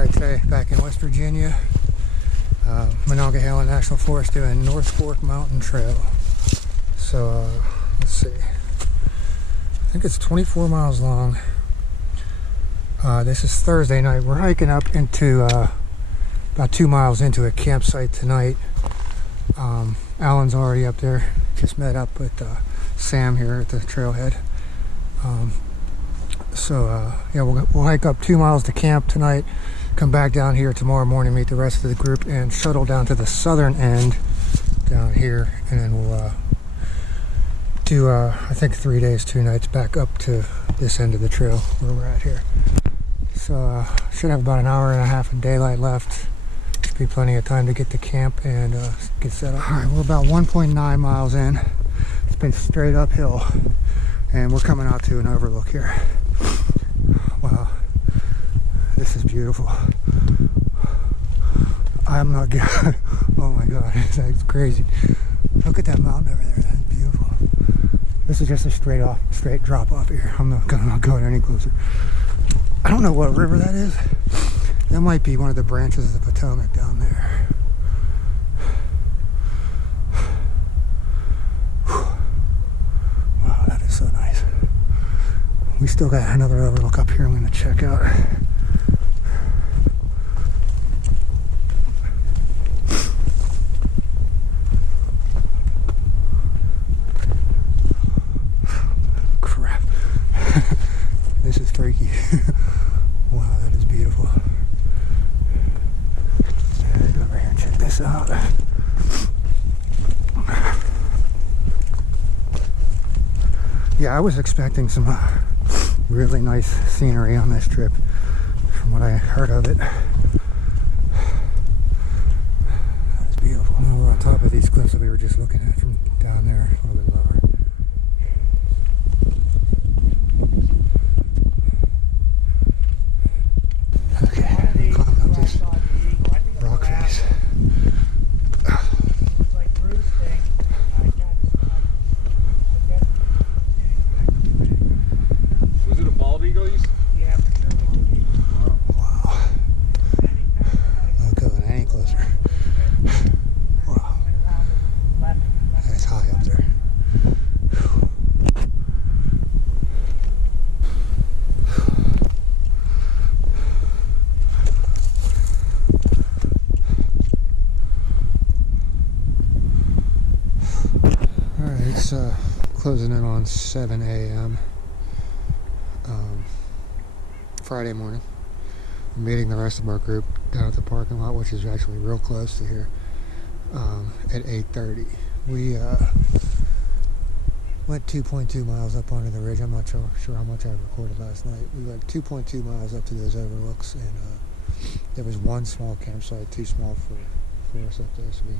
Alright, today back in West Virginia, Monongahela National Forest, doing North Fork Mountain Trail. So let's see, I think it's 24 miles long. This is Thursday night. We're hiking up into about 2 miles into a campsite tonight. Alan's already up there. Just met up with Sam here at the trailhead. Yeah, we'll hike up 2 miles to camp tonight, come back down here tomorrow morning, meet the rest of the group, and shuttle down to the southern end down here, and then we'll do I think 3 days, 2 nights back up to this end of the trail where we're at here. So should have about an hour and a half of daylight left. Should be plenty of time to get to camp and get set up. All right, we're about 1.9 miles in. It's been straight uphill, and we're coming out to an overlook here. Wow, this is beautiful. I'm not good. Oh my god, that's crazy. Look at that mountain over there. That's beautiful. This is just a straight drop off here. I'm not going any closer. I don't know what river that is. That might be one of the branches of the Potomac down there. Wow, that is so nice. We still got another overlook up here I'm going to check out. Crap. This is freaky. Wow, that is beautiful. Let's go over here and check this out. Yeah, I was expecting some really nice scenery on this trip from what I heard of it. That's beautiful. Now we're on top of these cliffs that we were just looking at from down there, a little bit lower. Okay, climbing up this rock face. Closing in on 7 a.m. Friday morning. I'm meeting the rest of our group down at the parking lot, which is actually real close to here, at 8:30. We went 2.2 miles up onto the ridge. I'm not sure how much I recorded last night. We went 2.2 miles up to those overlooks, and there was one small campsite, too small for us up there, so we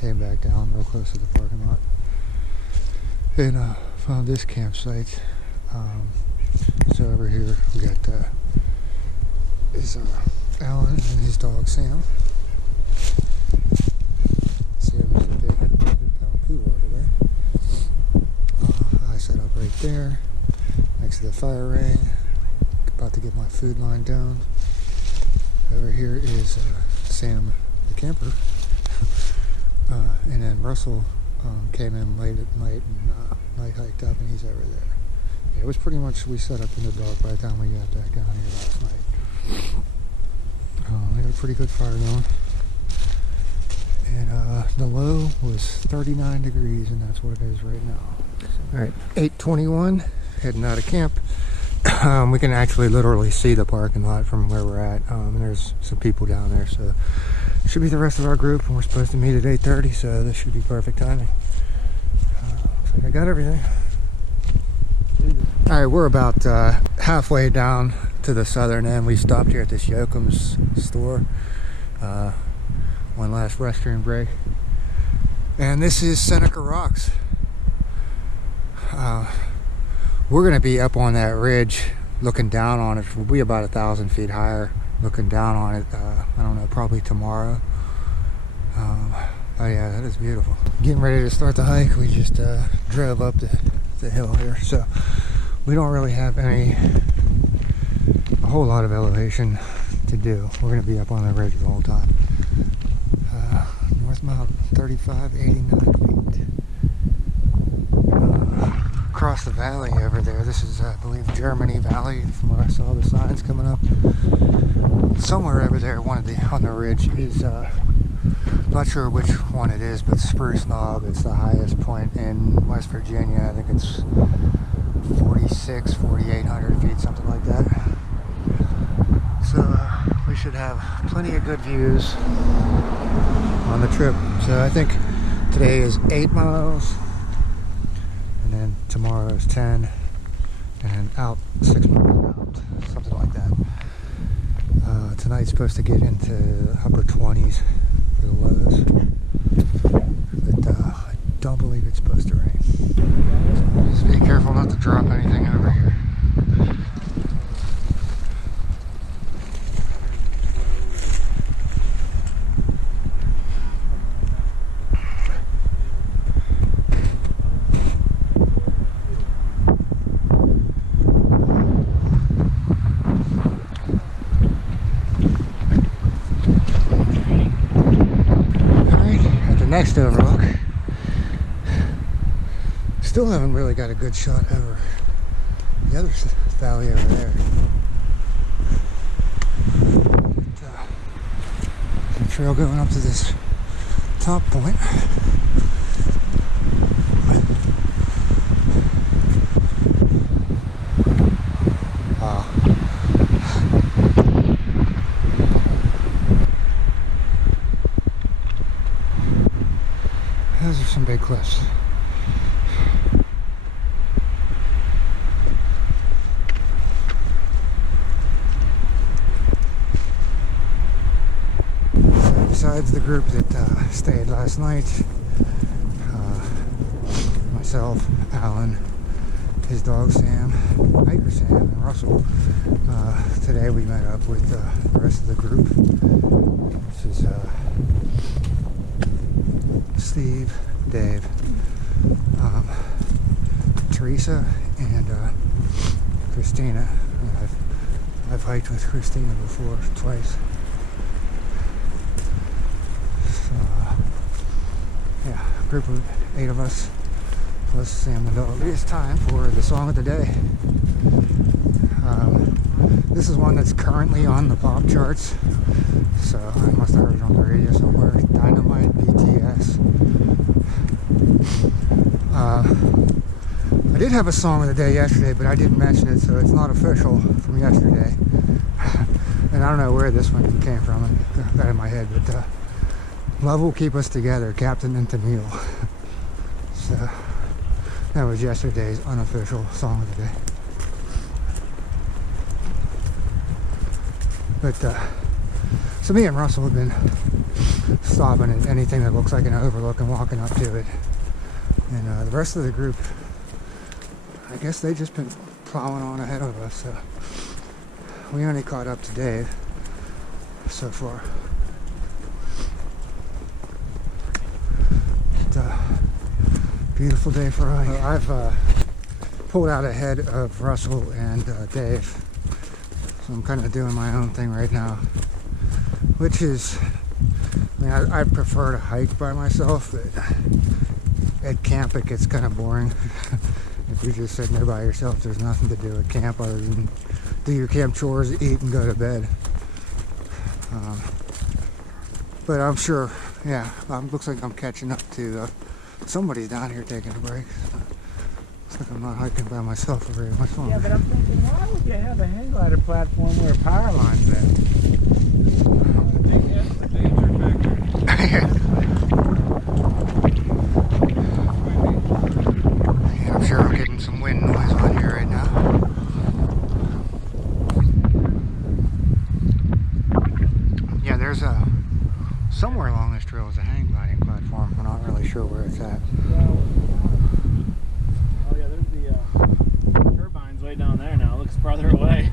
came back down real close to the parking lot. And found this campsite. So over here we got is Alan and his dog Sam. See, there's a big 100-pound poodle over there. I set up right there next to the fire ring. About to get my food line down. Over here is Sam the camper, and then Russell came in late at night and night hiked up, and he's over there. Yeah, it was pretty much, we set up in the dark by the time we got back down here last night. They got a pretty good fire going. And the low was 39 degrees, and that's what it is right now. Alright, 8:21, heading out of camp. We can actually literally see the parking lot from where we're at, and there's some people down there, so should be the rest of our group, and we're supposed to meet at 8:30, so this should be perfect timing. Looks like I got everything. Alright, we're about halfway down to the southern end. We stopped here at this Yoakum's store. One last restroom break. And this is Seneca Rocks. We're going to be up on that ridge looking down on it. We'll be about 1,000 feet higher looking down on it, I don't know, probably tomorrow. Oh yeah, that is beautiful. Getting ready to start the hike. We just drove up the hill here, so we don't really have a whole lot of elevation to do. We're going to be up on the ridge the whole time. North Mountain, 3589 feet. Across the valley over there, this is, I believe, Germany Valley, from what I saw the signs coming up. Somewhere over there, on the ridge is, not sure which one it is, but Spruce Knob. It's the highest point in West Virginia. I think it's 4,800 feet, something like that. So we should have plenty of good views on the trip. So I think today is 8 miles, and then tomorrow is 10, and out 6 miles out, something like that. Tonight's supposed to get into upper 20s for the lows, but I don't believe it's supposed to rain. Just be careful not to drop anything over here. Next overlook. Still haven't really got a good shot over the other valley over there. The trail going up to this top point. Wow. Those are some big cliffs. Besides the group that stayed last night, myself, Alan, his dog Sam, hiker Sam, and Russell, today we met up with the rest of the group. This is Steve, Dave, Teresa, and Christina. I've hiked with Christina before, twice. So, yeah, a group of 8 of us, plus Sam the dog. It is time for the song of the day. This is one that's currently on the pop charts, so I must have heard it on the radio somewhere. Dynamite, BTS. I did have a song of the day yesterday, but I didn't mention it, so it's not official from yesterday. And I don't know where this one came from. I got it in my head, but Love Will Keep Us Together, Captain and Tennille. So that was yesterday's unofficial song of the day. But so me and Russell have been stopping at anything that looks like an overlook and walking up to it. And the rest of the group, I guess they've just been plowing on ahead of us. So we only caught up to Dave so far. But, beautiful day for a hike. I've pulled out ahead of Russell and Dave. So I'm kind of doing my own thing right now, which is, I mean, I prefer to hike by myself, but at camp it gets kind of boring. If you're just sitting there by yourself, there's nothing to do at camp other than do your camp chores, eat, and go to bed. But I'm sure, yeah, looks like I'm catching up to somebody down here taking a break. Looks like I'm not hiking by myself for very much longer. Yeah, but I'm thinking, why would you have a hang glider platform where a power line's at? That's the danger factor. Yeah, I'm sure I'm getting some wind noise on here right now. Yeah, there's somewhere along this trail is a hang gliding platform. I'm not really sure where it's at. Oh yeah, there's the turbines way down there now. It looks farther away.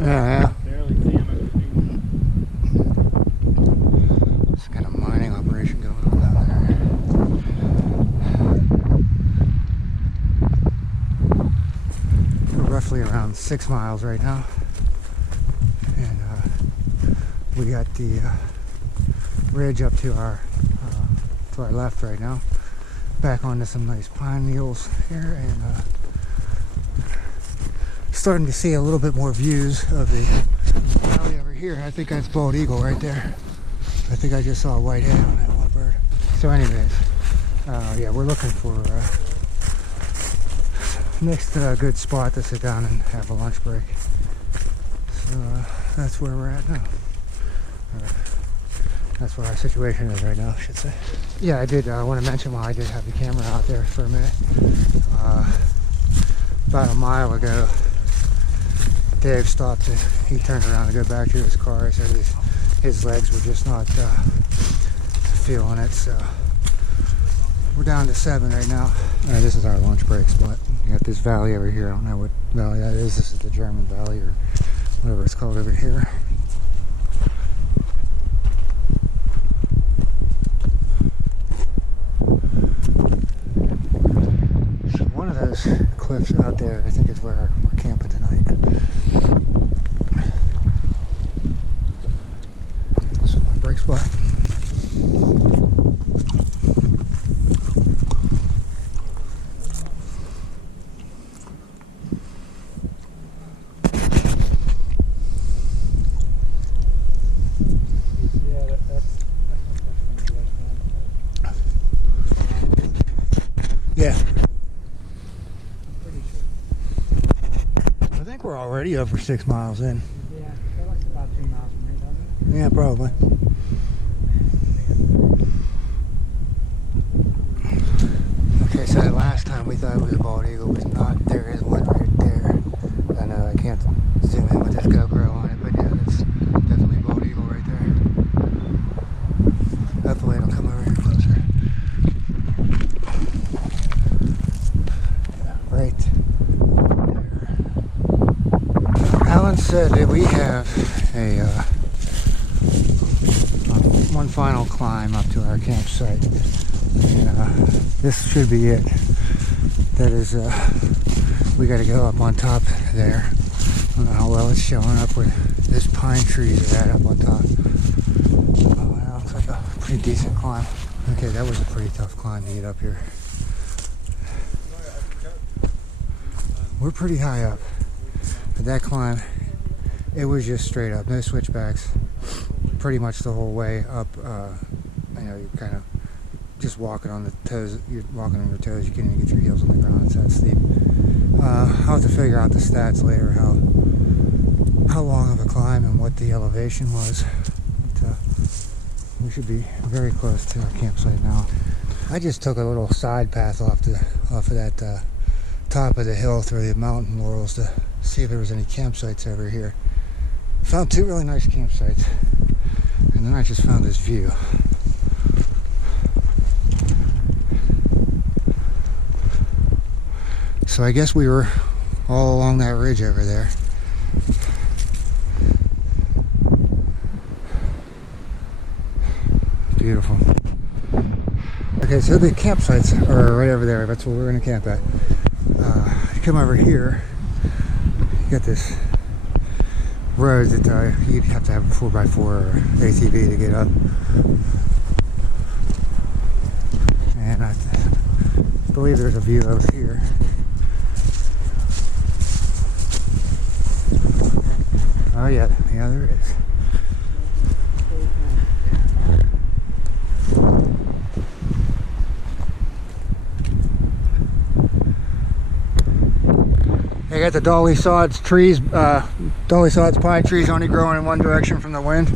Yeah. Barely see them. It's kind of mining operation going on down there. We're roughly around 6 miles right now. And We got the ridge up to our left right now. Back onto some nice pine needles here, and starting to see a little bit more views of the valley over here. I think that's bald eagle right there. I think I just saw a white head on that one bird. So anyways, yeah, we're looking for next good spot to sit down and have a lunch break. So that's where we're at now. That's where our situation is right now, I should say. Yeah, I did want to mention, while I did have the camera out there for a minute, about a mile ago, Dave stopped and he turned around to go back to his car. He said his legs were just not feeling it, so we're down to 7 right now. This is our lunch break spot. You got this valley over here. I don't know what valley that is. This is the German Valley, or whatever it's called over here. So one of those cliffs out there, I think, is where we're camping tonight. This is my break spot. Yeah. I think we're already over 6 miles in. Yeah, that looks about 2 miles from here, doesn't it? Yeah, probably. Okay, so the last time we thought it was a bald eagle was not. There is one right there. I know I can't zoom in with this GoPro on it, but yeah, that's definitely a bald eagle right there. Hopefully it'll come over here closer. Right there. Alan said that we have a one final climb up to our campsite, and this should be it. That is, we got to go up on top there. I don't know how well it's showing up where this pine trees are at up on top. Oh, that looks like a pretty decent climb. Okay, that was a pretty tough climb to get up here. We're pretty high up, but that climb, it was just straight up, no switchbacks, pretty much the whole way up. You know, you're kind of just walking on the toes. You're walking on your toes. You can't even get your heels on the ground. It's that steep. I'll have to figure out the stats later, how long of a climb and what the elevation was. But, we should be very close to our campsite now. I just took a little side path off of that top of the hill through the mountain laurels to see if there was any campsites over here. Found 2 really nice campsites, and then I just found this view. So I guess we were all along that ridge over there. Beautiful. Okay, so the campsites are right over there. That's where we're going to camp at. You come over here, you got this road that you'd have to have a 4x4 or ATV to get up. And I believe there's a view over here. Oh yeah, there is. I got the Dolly Sods trees, Dolly Sods pine trees only growing in one direction from the wind.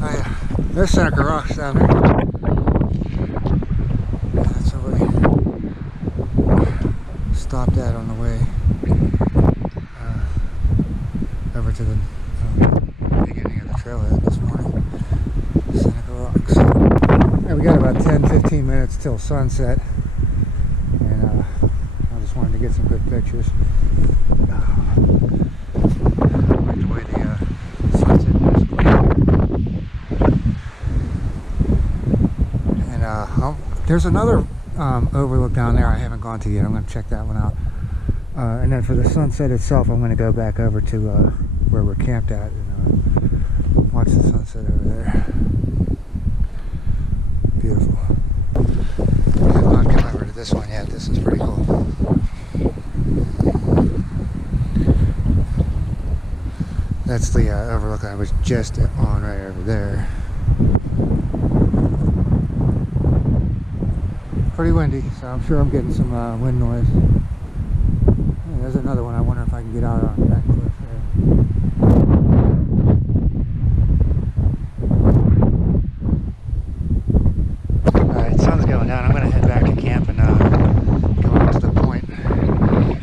Oh yeah, there's Seneca Rocks down there. Yeah, that's where we stopped at on the way over to the beginning of the trailhead this morning. Seneca Rocks. Yeah, we got about 10-15 minutes till sunset, and I just wanted to get some good pictures. I like the way the sunset is. There's another overlook down there I haven't gone to yet. I'm going to check that one out. And then for the sunset itself, I'm going to go back over to where we're camped at and watch the sunset over there. Beautiful. I have not come over to this one yet. This is pretty cool. That's the overlook I was just on right over there. Pretty windy, so I'm sure I'm getting some wind noise. Yeah, there's another one. I wonder if I can get out on that cliff there. Alright, sun's going down. I'm going to head back to camp and go out to the point.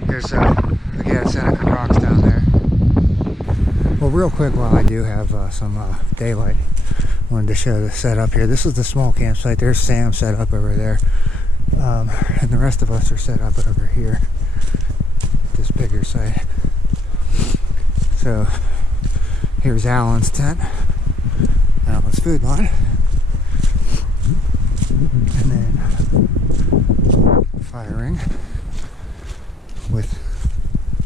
There's again Seneca Rocks down there. Well, real quick, while I do have some daylight, I wanted to show the setup here. This is the small campsite. There's Sam set up over there. And the rest of us are set up over here, this bigger site. So here's Alan's tent, Alan's food line, and then firing with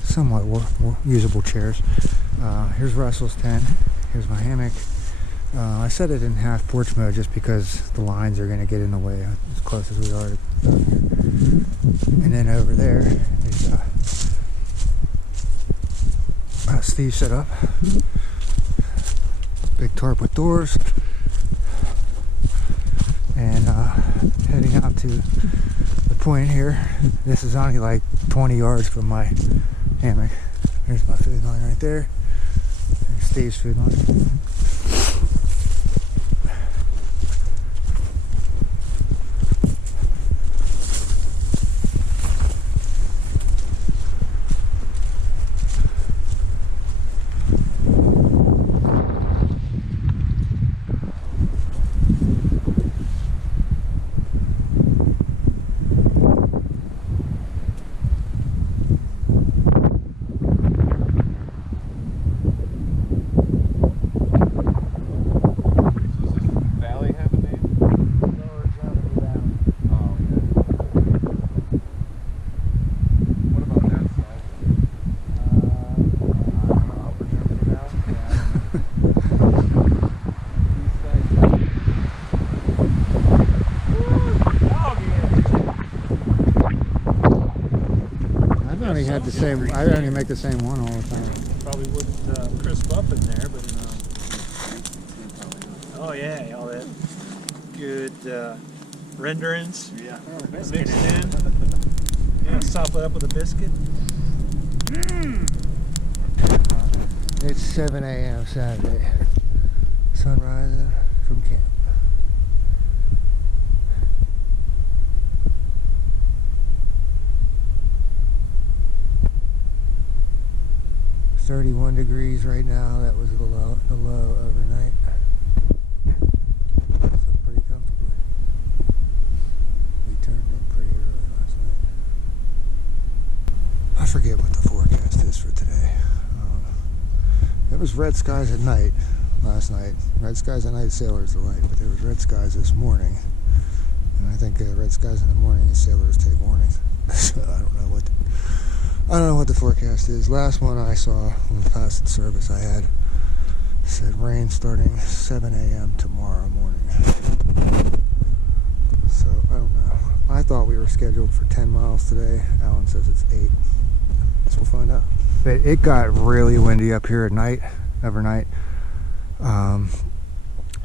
somewhat usable chairs. Here's Russell's tent. Here's my hammock. I set it in half porch mode just because the lines are going to get in the way as close as we are to and then over there is Steve set up. Big tarp with doors. And heading out to the point here. This is only like 20 yards from my hammock. There's my food line right there. There's Steve's food line. I only make the same one all the time. Probably wouldn't crisp up in there, but oh yeah, all that good renderings. Yeah, mixed in. Yeah, sop it up with a biscuit. It's 7 a.m. Saturday. Sunrise from camp. 31 degrees right now. That was the low overnight. So pretty comfortably. We turned in pretty early last night. I forget what the forecast is for today. It was red skies at night last night. Red skies at night, sailors delight, but there was red skies this morning. And I think red skies in the morning is sailors take warning. So I don't know what the forecast is. Last one I saw on the past service I had said rain starting 7 a.m. tomorrow morning. So I don't know. I thought we were scheduled for 10 miles today. Alan says it's 8. So we'll find out. But it got really windy up here at night, overnight. And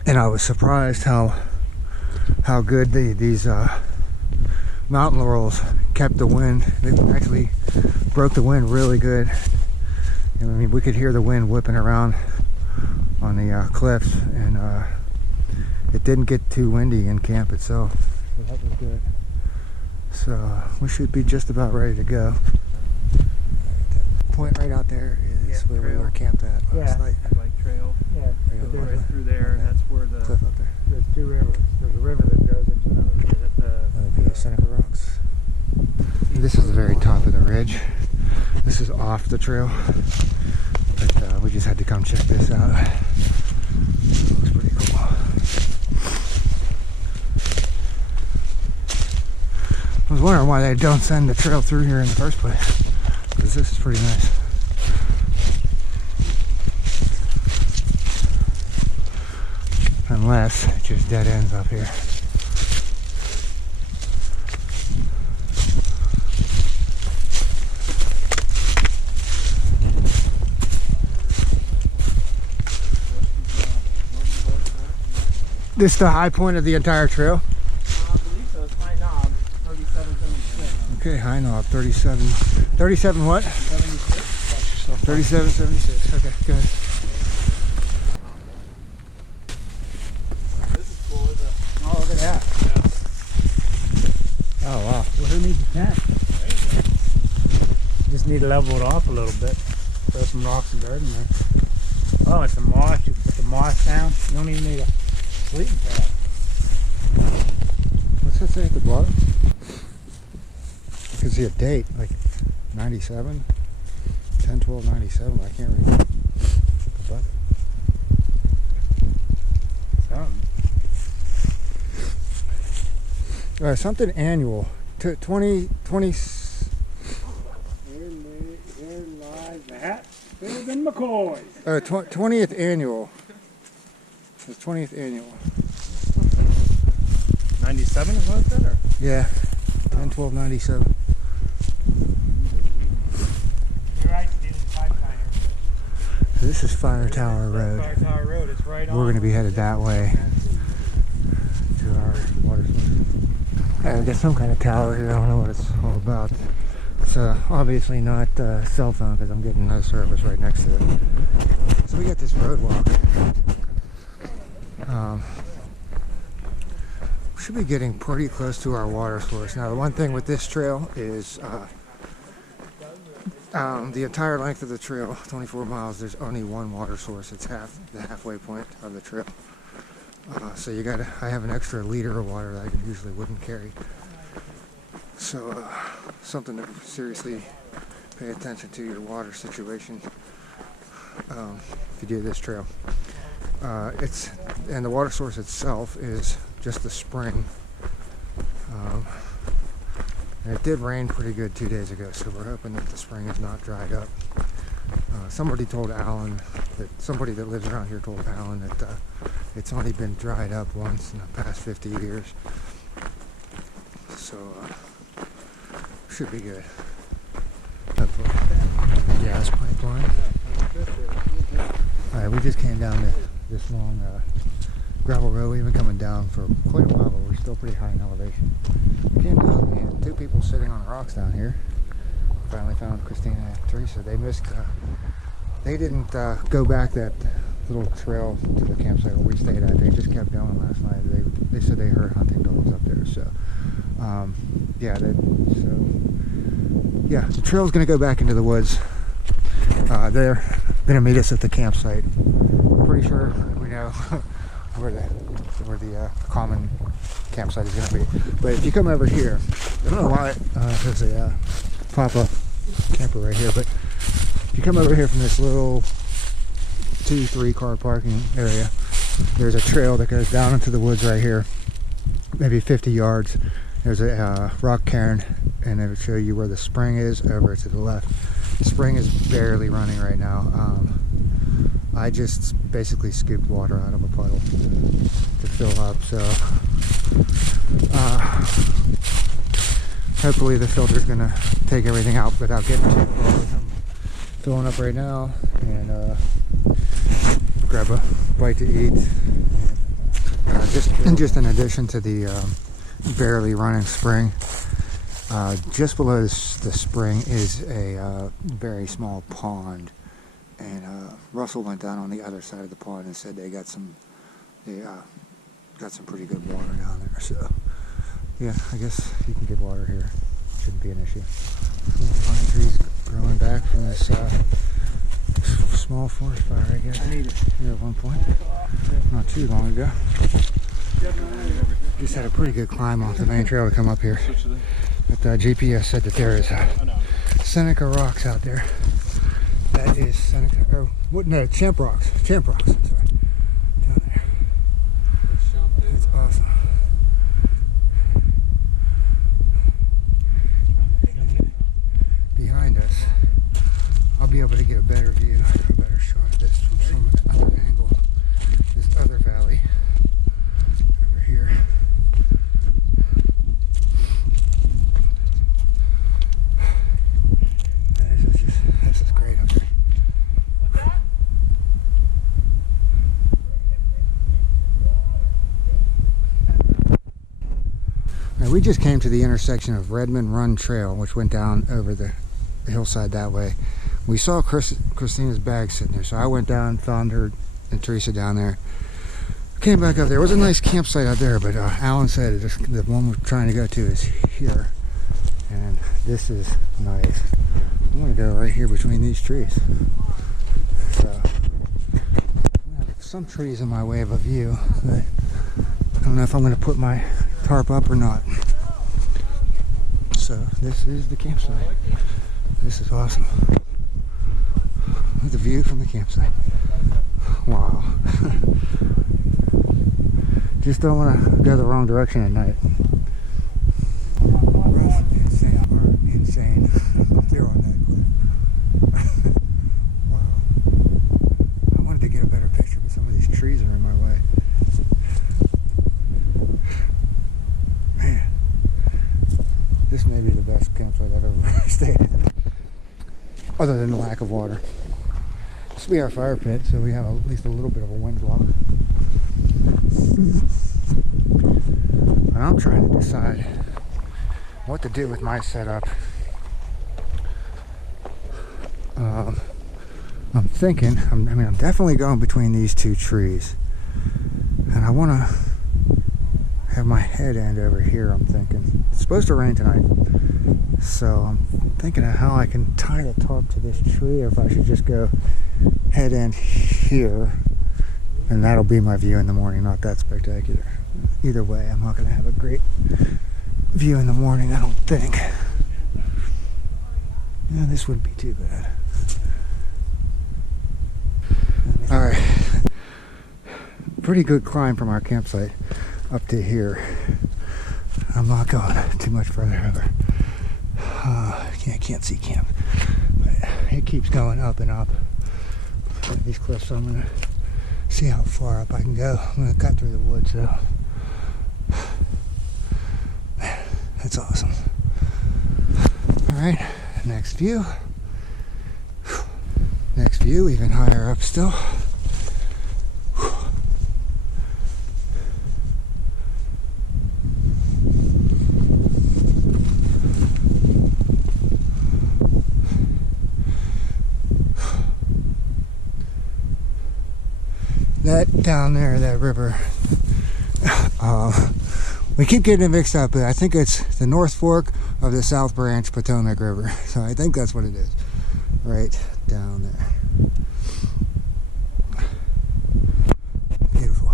I was surprised how good these mountain laurels kept the wind. They actually broke the wind really good. I mean, we could hear the wind whipping around on the cliffs, and it didn't get too windy in camp itself. So that was good. So we should be just about ready to go. That point right out there is where we were camped at last night. Like trail. Yeah. Right through there, and that's where the cliff up there. There's two rivers. There's a river that goes into another river. The Seneca Rocks. This is the very top of the ridge. This is off the trail, but we just had to come check this out. It looks pretty cool. was wondering why they don't send the trail through here in the first place, because this is pretty nice. Unless it just dead ends up here. This is the high point of the entire trail? I believe so. It's High Knob, 3776. Okay, high knob, 37. 37 what? 76. 3776. Okay, good. This is cool, isn't it? Oh, look at that. Oh, wow. Well, who needs a tent? You just need to level it off a little bit. Throw some rocks and dirt in there. Oh, it's the moss. You put the moss down. You don't even need a sleeping pad. What's that say at the bottom? I can see a date, like 97, 10/12/97. I can't read it. But Something. something annual. 20. Here lies the hat. Bigger than McCoy's. 20th annual. The 20th annual. 97 is what it said, or? Yeah. 10/12/97. You're right, Steve. Five Shiner. So this is Fire Tower Road. Fire Tower Road. It's right on. We're going to be headed that way to our water source. We got some kind of tower here. I don't know what it's all about. It's obviously not cell phone because I'm getting no service right next to it. So we got this road walk. We should be getting pretty close to our water source. Now the one thing with this trail is the entire length of the trail, 24 miles, there's only one water source. It's the halfway point of the trail. So I have an extra liter of water that I usually wouldn't carry. So something to seriously pay attention to your water situation if you do this trail. And the water source itself is just the spring. And it did rain pretty good 2 days ago, so we're hoping that the spring is not dried up. Somebody told Alan, somebody that lives around here told Alan that it's only been dried up once in the past 50 years. So should be good. Hopefully. Gas pipeline. Alright, we just came down this long gravel road. We've been coming down for quite a while, but we're still pretty high in elevation. We came down, we had two people sitting on rocks down here. Finally found Christina and Teresa. They didn't go back that little trail to the campsite where we stayed at. They just kept going last night. They said they heard hunting dogs up there. So the trail's gonna go back into the woods. They're gonna meet us at the campsite. Pretty sure we know where the common campsite is gonna be. But if you come over here, I don't know why there's a pop-up camper right here, but if you come over here from this little 2-3 car parking area, there's a trail that goes down into the woods right here, maybe 50 yards. There's a rock cairn, and it will show you where the spring is over to the left. The spring is barely running right now. I just basically scooped water out of a puddle to fill up, so hopefully the filter's gonna take everything out without getting too close. I'm filling up right now and grab a bite to eat. Just in addition to the barely running spring, just below the spring is a very small pond, and Russell went down on the other side of the pond and said they got some pretty good water down there. So yeah, I guess you can get water here. Shouldn't be an issue. Little pine trees growing back from this small forest fire, I guess. Here at one point, not too long ago. Just had a pretty good climb off the main trail to come up here. But GPS said that there is Seneca rocks out there. That is Seneca, or what? No, Champ Rocks. Champ Rocks. That's right. Down there. That's awesome. to get a better view, a better shot of this from some other angle. This other valley over here. This is great up here. All right, we just came to the intersection of Redmond Run Trail, which went down over the hillside that way. We saw Christina's bag sitting there, so I went down, found her and Teresa down there. Came back up there. It was a nice campsite out there, but Alan said the one we're trying to go to is here, and this is nice. I'm gonna go right here between these trees. So I have some trees in my way of a view, but I don't know if I'm gonna put my tarp up or not. So this is the campsite. This is awesome. Look at the view from the campsite. Wow. Just don't want to go the wrong direction at night. Rough, insane. They're on that cliff. Wow. I wanted to get a better picture, but some of these trees are in my way. Man, this may be the best campsite I've ever stayed at. Other than the lack of water. This will be our fire pit, so we have at least a little bit of a wind block. And I'm trying to decide what to do with my setup. I'm thinking, I'm definitely going between these two trees. And I want to have my head end over here, I'm thinking. It's supposed to rain tonight. So I'm thinking of how I can tie the tarp to this tree, or if I should just go head end here. And that'll be my view in the morning, not that spectacular. Either way, I'm not going to have a great view in the morning, I don't think. Yeah, this wouldn't be too bad. Alright. Pretty good climb from our campsite up to here. I'm not going too much further over. I can't see camp. But it keeps going up and up. These cliffs, so I'm going to see how far up I can go. I'm going to cut through the woods, so that's awesome. Alright, next view. Next view, even higher up still. That down there, that river, we keep getting it mixed up, but I think it's the North Fork of the South Branch Potomac River. So I think that's what it is, right down there. Beautiful.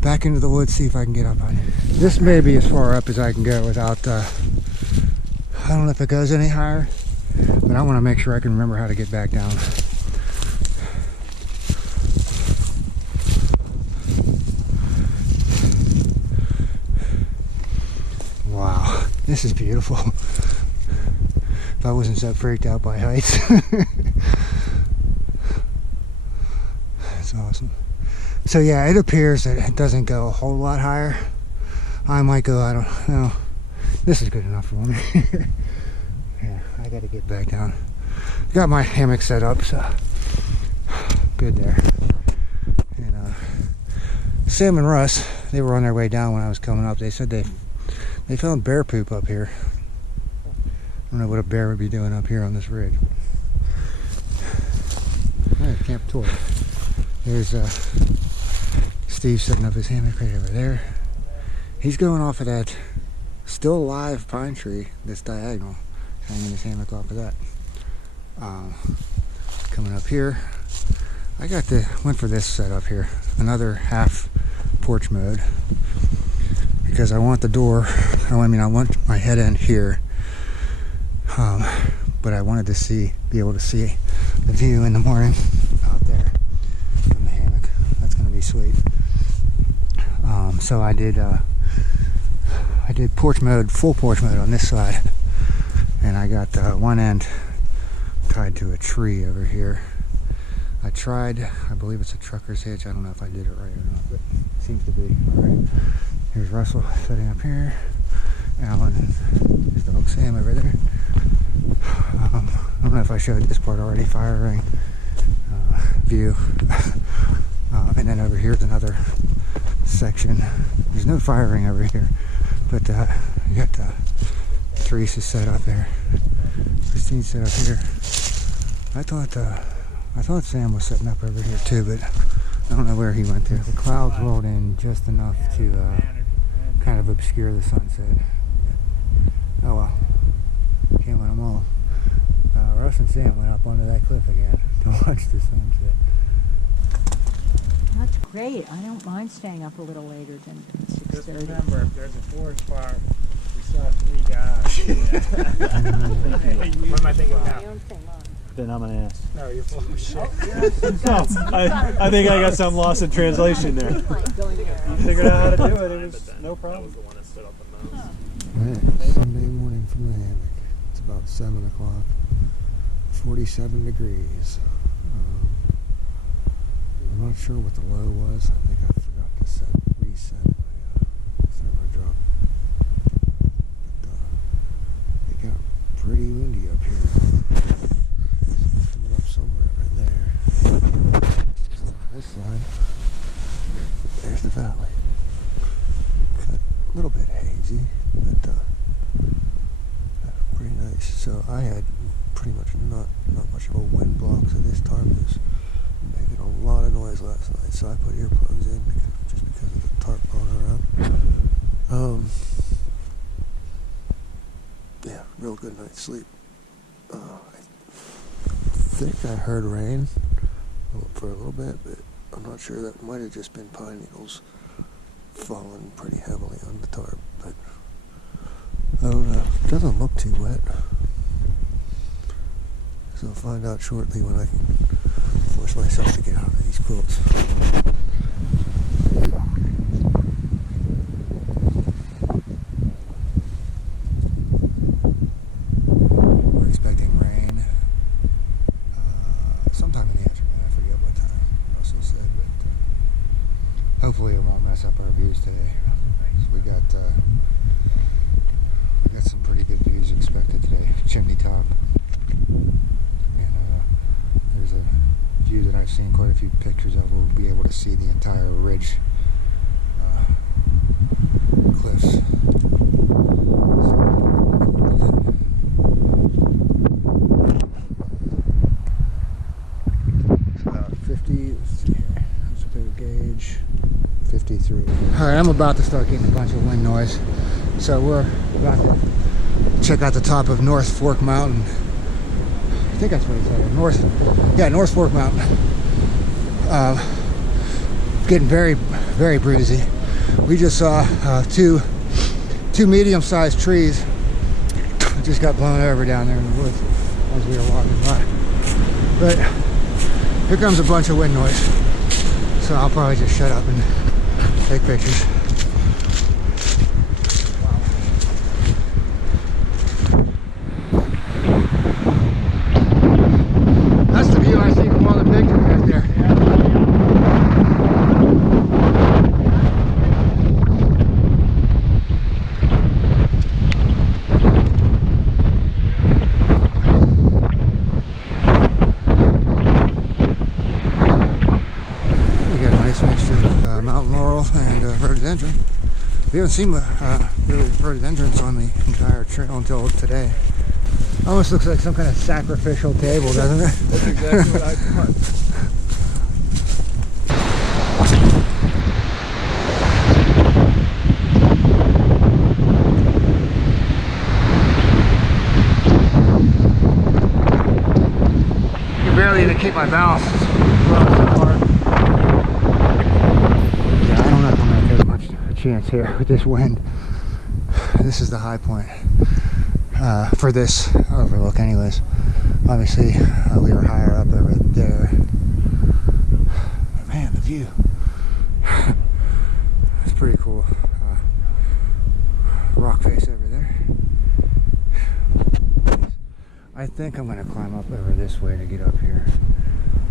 Back into the woods, see if I can get up on it. This may be as far up as I can go without, I don't know if it goes any higher, but I want to make sure I can remember how to get back down. Wow, this is beautiful. If I wasn't so freaked out by heights. That's awesome. So yeah, it appears that it doesn't go a whole lot higher. I might go, I don't know. This is good enough for me. Yeah, I gotta get back down. Got my hammock set up, so good there. And Sam and Russ, they were on their way down when I was coming up. They said they found bear poop up here. I don't know what a bear would be doing up here on this ridge. Alright, camp tour. There's Steve setting up his hammock right over there. He's going off of that still alive pine tree that's diagonal, hanging his hammock off of that. Coming up here, I went for this setup here, another half porch mode, because I want the door, I want my head end here, but I wanted to be able to see the view in the morning out there from the hammock. That's going to be sweet. So I did porch mode, full porch mode on this side, and I got one end tied to a tree over here. I tried, I believe it's a trucker's hitch. I don't know if I did it right or not, but it seems to be. All right. Here's Russell sitting up here. Alan and his dog Sam over there. I don't know if I showed this part already, fire ring view. And then over here's another section. There's no fire ring over here, but you got Teresa set up there. Christine's set up here. I thought Sam was setting up over here too, but I don't know where he went to. The clouds rolled in just enough to kind of obscure the sunset. Oh well, can't win them all. Russ and Sam went up onto that cliff again to watch the sunset. That's great. I don't mind staying up a little later than Just 6:30. remember, if there's a forest fire, we saw 3 guys. What am I thinking now? Then I'm an ass. No, you're full of shit. I think I got some lost in translation there. You figured out how to do it. It was no problem. Right, Sunday morning from the hammock. It's about 7 o'clock. 47 degrees. I'm not sure what the low was. I think I forgot to reset my thermo drop. But it got pretty windy up here. It's coming up somewhere right there. This side, there's the valley. Got a little bit hazy, but pretty nice. So I had pretty much not much of a wind block, so this time it was making a lot of noise last night, so I put earplugs in just because of the tarp going around. Yeah, real good night's sleep. I think I heard rain for a little bit, but I'm not sure. That might have just been pine needles falling pretty heavily on the tarp, but I don't know. It doesn't look too wet. So I'll find out shortly when I can force myself to get out of these quilts. We're expecting rain sometime in the afternoon. I forget what time Russell said, but hopefully it won't mess up our views today. So we got some pretty good views expected today. Chimney top. There's a view that I've seen quite a few pictures of. We'll be able to see the entire ridge cliffs. It's about 50, let's see here, that's a big gauge, 53. Alright, I'm about to start getting a bunch of wind noise. So we're about to check out the top of North Fork Mountain. I think that's what he said. North Fork Mountain. Getting very, very breezy. We just saw two medium-sized trees just got blown over down there in the woods as we were walking by. But here comes a bunch of wind noise, so I'll probably just shut up and take pictures. That's the view I see from all the pictures right there. We got a nice mixture of mountain laurel and rhododendron. We haven't seen really rhododendrons on the entire trail until today. Almost looks like some kind of sacrificial table, doesn't it? That's exactly what I thought. You can barely even keep my balance. Yeah, I don't know if I'm going to take much chance here with this wind. This is the high point. For this overlook anyways. Obviously we were higher up over there, but man, the view it's pretty cool. Rock face over there. I think think I'm gonna climb up over this way to get up here.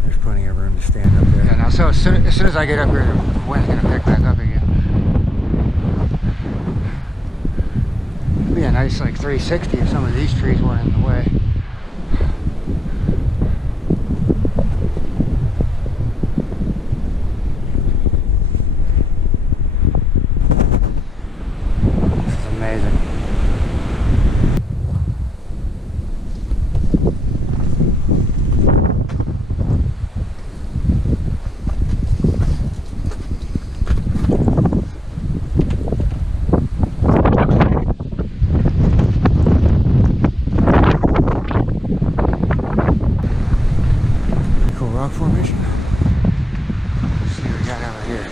There's plenty of room to stand up there. Yeah, now so as soon as I get up here, the wind's gonna pick back up again. It'd be a nice like 360 if some of these trees weren't in the way. This is amazing. Rock formation. Let's see what we got over here.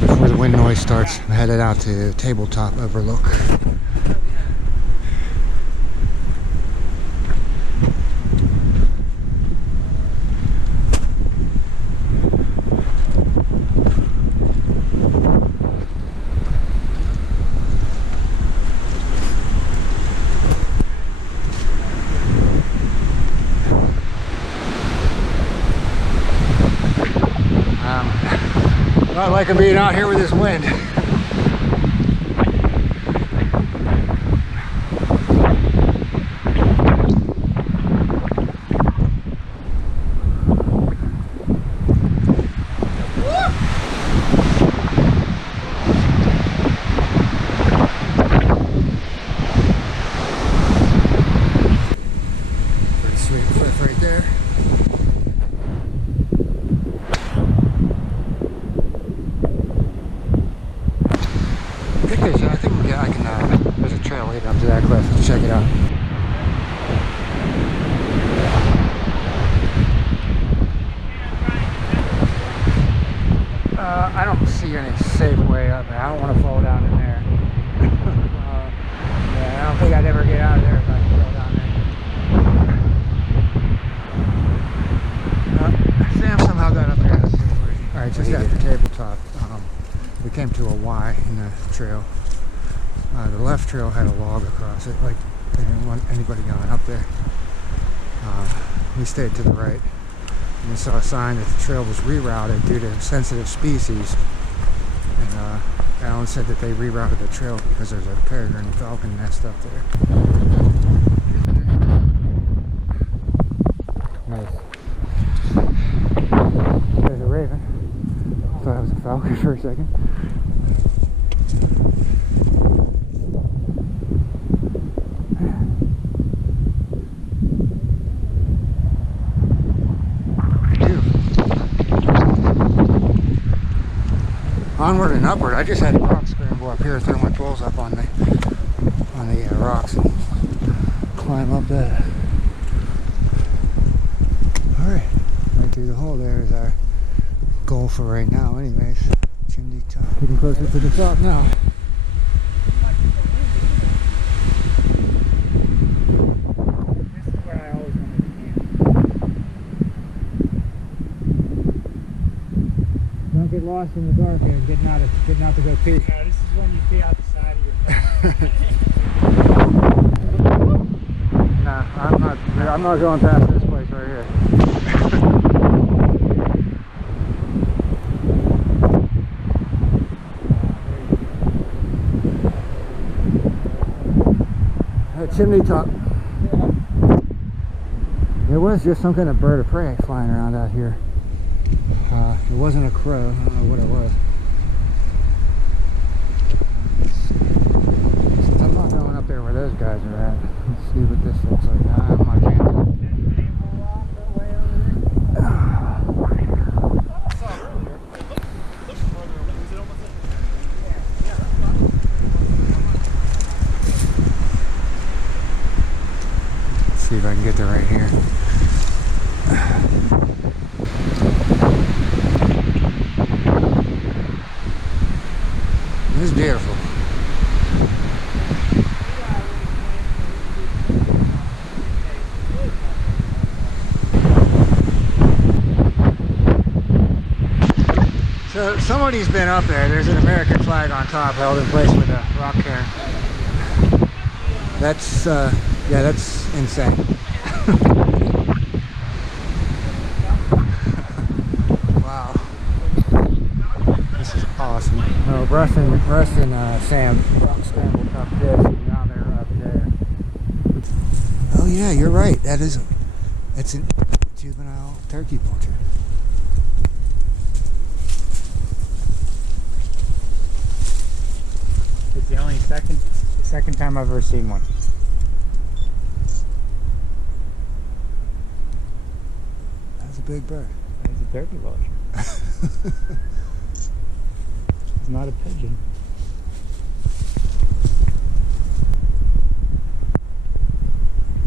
Before the wind noise starts, I'm headed out to Tabletop Overlook. Not liking being out here with this wind. Pretty sweet cliff right there. I think I can, there's a trail leading up to that cliff. Let's check it out. I don't see any safe way up there. I don't want to fall down in there. Yeah, I don't think I'd ever get out of there if I fell down there. Sam somehow got up there. Let's see what we... Alright, just after Tabletop, we came to a Y in the trail. The left trail had a log across it, like they didn't want anybody going up there. We stayed to the right, and we saw a sign that the trail was rerouted due to sensitive species. And Alan said that they rerouted the trail because there's a peregrine falcon nest up there. Nice. There's a raven. Thought it was a falcon for a second. Onward and upward. I just had a rock scramble up here, throw my poles up on the rocks and climb up that. Alright, right through the hole there is our goal for right now anyways. Chimney top. Getting closer to the top now. This is where I always wanted to camp. Don't get lost in the dark and getting out to go pee. No, this is when you pee out the side of your Nah, I'm not going past this place right here. That chimney top. There was just some kind of bird of prey flying around out here. It wasn't a crow. I don't know what it was. I'm not going up there where those guys are at. Let's see what this looks like. I'm not camping. Let's see if I can get there right here. It's beautiful. So somebody's been up there. There's an American flag on top held in place with a rock cairn. That's, yeah, that's insane. Wow. This is awesome. Oh, Russ and Sam scrambled up this and now they're up there. Oh yeah, you're right. It's a juvenile turkey pointer. It's the only second time I've ever seen one. That's a big bird. It's a turkey vulture. It's not a pigeon.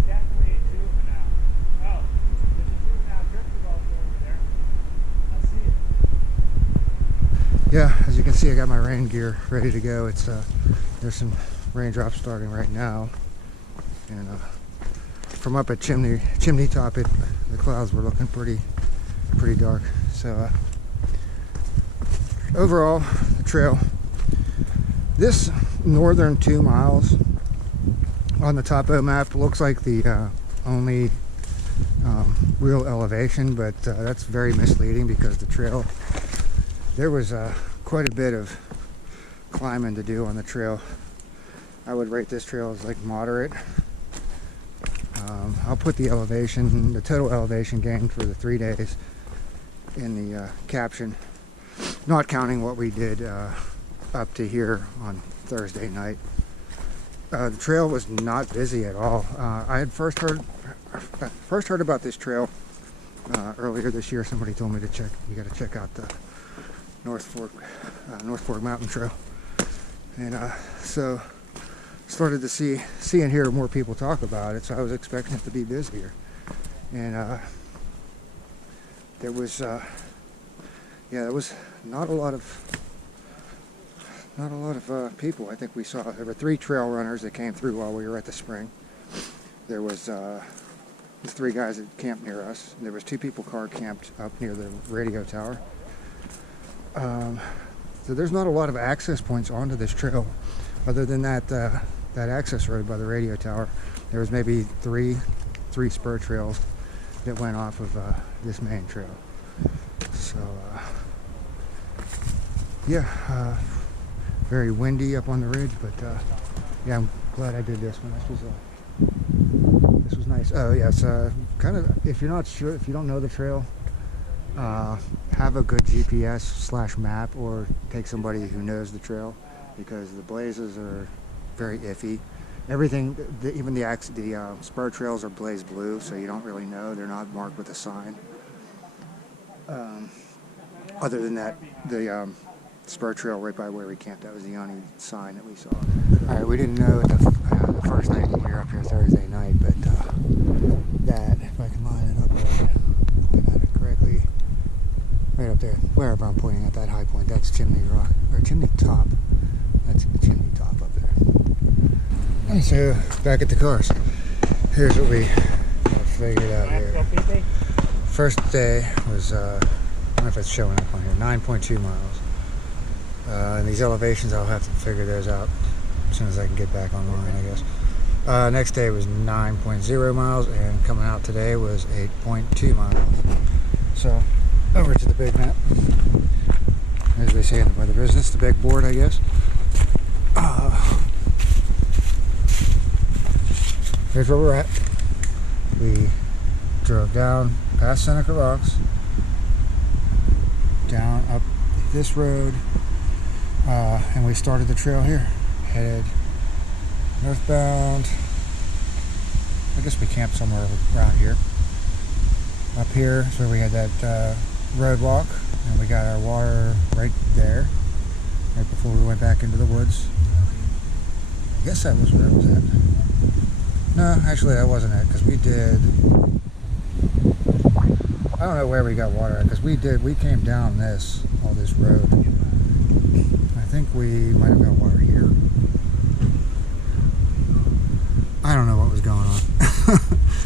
Definitely a juvenile. Oh, there's a juvenile turkey vulture over there. I see it. Yeah, as you can see, I got my rain gear ready to go. It's there's some raindrops starting right now, and from up at chimney top, the clouds were looking pretty dark. So overall, the trail, this northern 2 miles on the topo map looks like the only real elevation, but that's very misleading because the trail, there was quite a bit of climbing to do on the trail. I would rate this trail as like moderate. I'll put the total elevation gain for the 3 days in the caption, not counting what we did up to here on Thursday night. The trail was not busy at all. I had first heard about this trail earlier this year. Somebody told me you got to check out the North Fork Mountain Trail, and so started to see and hear more people talk about it. So I was expecting it to be busier, and there was not a lot of people. I think there were 3 trail runners that came through while we were at the spring. There was the 3 guys that camped near us. There was 2 people car camped up near the radio tower. So there's not a lot of access points onto this trail, other than that access road by the radio tower. There was maybe three spur trails that went off of this main trail. So yeah, very windy up on the ridge, but yeah, I'm glad I did this one. This was nice. Oh yeah, it's kind of, if you're not sure, if you don't know the trail, have a good GPS/map, or take somebody who knows the trail, because the blazes are very iffy. Everything, even the spur trails are blaze blue, so you don't really know. They're not marked with a sign. Other than that, the spur trail right by where we camped, that was the only sign that we saw. All right, we didn't know the first night when we were up here Thursday night, but that, if I can line it up right, looking at it correctly, right up there, wherever I'm pointing at that high point, that's Chimney Rock, or Chimney Top. That's the Chimney Top up there. And so, back at the cars. Here's what we figured out here. First day was, I don't know if it's showing up on here, 9.2 miles. And these elevations, I'll have to figure those out as soon as I can get back online, I guess. Next day was 9.0 miles, and coming out today was 8.2 miles. So, over to the big map. As they say in the weather business, the big board, I guess. Here's where we're at. We drove down past Seneca Rocks, down up this road, and we started the trail here, headed northbound. I guess we camped somewhere around here. Up here is where we had that road walk, and we got our water right there, right before we went back into the woods. I guess that was where it was at. No, actually that wasn't it, because we did, I don't know where we got water at, because we came down all this road. I think we might have got water here. I don't know what was going on.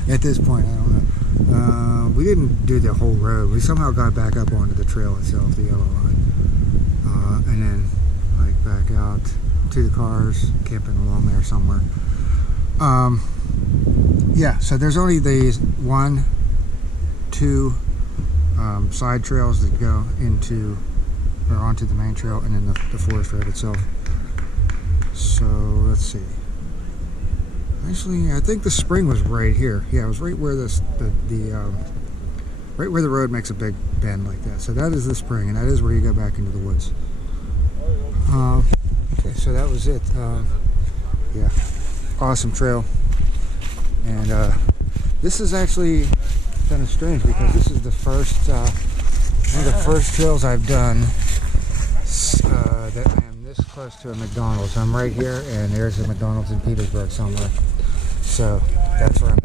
At this point, I don't know. We didn't do the whole road. We somehow got back up onto the trail itself, the yellow line. And then like back out to the cars, camping along there somewhere. Yeah, so there's only these 1, 2 side trails that go into or onto the main trail, and then the forest road itself. So let's see. Actually, I think the spring was right here. Yeah, it was right where right where the road makes a big bend like that. So that is the spring, and that is where you go back into the woods. Okay, so that was it. Yeah, awesome trail. And this is actually kind of strange because this is the first one of the first trails I've done that I am this close to a McDonald's. I'm right here, and there's a McDonald's in Petersburg somewhere. So that's where I'm